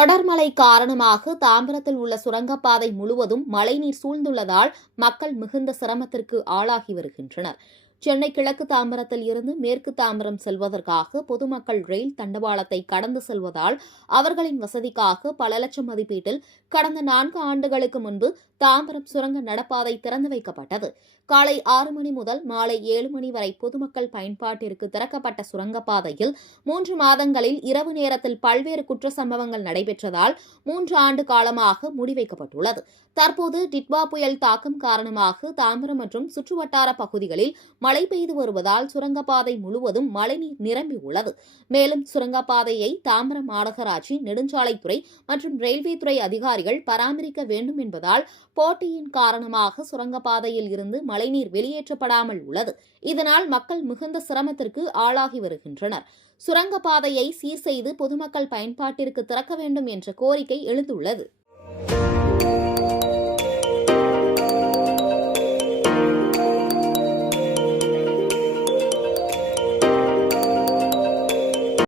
தொடர் மழை காரணமாக தாம்பரத்தில் உள்ள சுரங்கப்பாதை முழுவதும் மழைநீர் சூழ்ந்துள்ளதால் மக்கள் மிகுந்த சிரமத்திற்கு ஆளாகி வருகின்றனர். சென்னை கிழக்கு தாம்பரத்தில் இருந்து மேற்கு தாம்பரம் செல்வதற்காக பொதுமக்கள் ரயில் தண்டவாளத்தை கடந்து செல்வதால் அவர்களின் வசதிக்காக பல லட்சம் மதிப்பீட்டில் கடந்த 4 ஆண்டுகளுக்கு முன்பு தாம்பரம் சுரங்க நடப்பாதை திறந்து வைக்கப்பட்டது. காலை 6 மணி முதல் மாலை 7 மணி வரை பொதுமக்கள் பயன்பாட்டிற்கு திறக்கப்பட்ட சுரங்கப்பாதையில் 3 மாதங்களில் இரவு நேரத்தில் பல்வேறு குற்ற சம்பவங்கள் நடைபெற்றதால் 3 ஆண்டு காலமாக முடிவைக்கப்பட்டுள்ளது. தற்போது டிட்வா புயல் தாக்கம் காரணமாக தாம்பரம் மற்றும் சுற்றுவட்டார பகுதிகளில் மழை பெய்து வருவதால் சுரங்கப்பாதை முழுவதும் மழைநீர் நிரம்பியுள்ளது. மேலும் சுரங்கப்பாதையை தாம்பரம் மாநகராட்சி, நெடுஞ்சாலைத்துறை மற்றும் ரயில்வே துறை அதிகாரிகள் பராமரிக்க வேண்டும் என்பதால் போட்டியின் காரணமாக சுரங்கப்பாதையில் இருந்து மழைநீர் வெளியேற்றப்படாமல் உள்ளது. இதனால் மக்கள் மிகுந்த சிரமத்திற்கு ஆளாகி வருகின்றனர். சுரங்கப்பாதையை சீர் செய்து பொதுமக்கள் பயன்பாட்டிற்கு திறக்க வேண்டும் என்ற கோரிக்கை எழுந்துள்ளது.